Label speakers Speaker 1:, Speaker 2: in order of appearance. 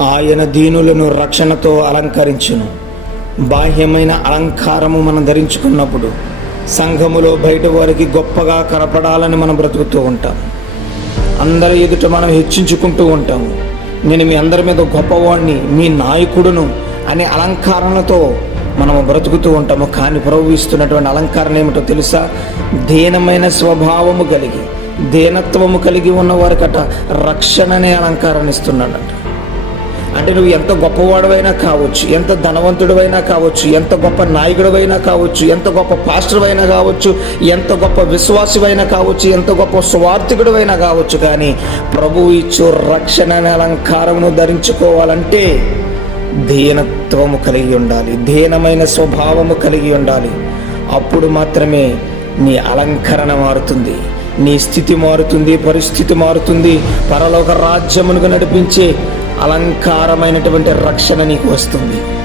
Speaker 1: ఆయన దీనులను రక్షణతో అలంకరించును. బాహ్యమైన అలంకారము మనం ధరించుకున్నప్పుడు సంఘములో బయట వారికి గొప్పగా కనపడాలని మనం బ్రతుకుతూ ఉంటాం. అందరి ఎదుట మనం హెచ్చించుకుంటూ ఉంటాము నేను మీ అందరి మీద గొప్పవాడిని మీ నాయకుడును అనే అలంకారణతో మనము బ్రతుకుతూ ఉంటాము. కానీ ప్రభు ఇస్తున్నటువంటి ఏమిటో తెలుసా? దీనమైన స్వభావము కలిగి దీనత్వము కలిగి ఉన్న వారికట రక్షణ అనే అలంకారాన్ని ఇస్తున్నాడట. అంటే నువ్వు ఎంత గొప్పవాడవైనా కావచ్చు ఎంత ధనవంతుడివైనా కావచ్చు ఎంత గొప్ప నాయకుడివైనా కావచ్చు ఎంత గొప్ప పాస్టర్వైనా కావచ్చు ఎంత గొప్ప విశ్వాసివైనా కావచ్చు ఎంత గొప్ప స్వార్థికుడివైనా కావచ్చు కానీ ప్రభువు ఇచ్చు రక్షణ అనే అలంకారమును ధరించుకోవాలంటే దీనత్వము కలిగి ఉండాలి దీనమైన స్వభావము కలిగి ఉండాలి. అప్పుడు మాత్రమే నీ అలంకరణ మారుతుంది నీ స్థితి మారుతుంది పరిస్థితి మారుతుంది. పరలోక రాజ్యమునుగా నడిపించే అలంకారమైనటువంటి రక్షణ నీకు వస్తుంది.